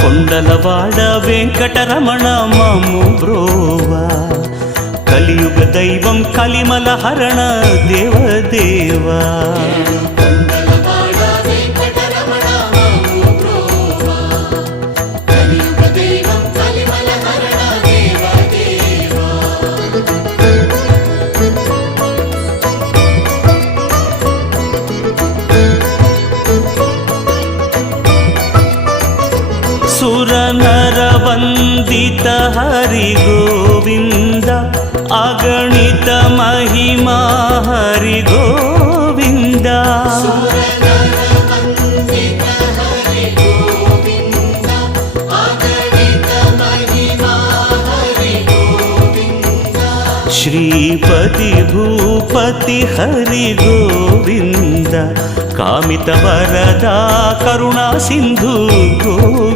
కొండలవాడ వెంకటరమణ మమ్ము బ్రోవా కలియుగ దైవం కలిమల హరణ దేవదేవా सुरनरवन्दित हरि गोविन्द अगणित महिमा हरि गोविन्द श्रीपति भूपति हरि गोविन्द कामित वरदा करुणा सिन्धु गोविन्द।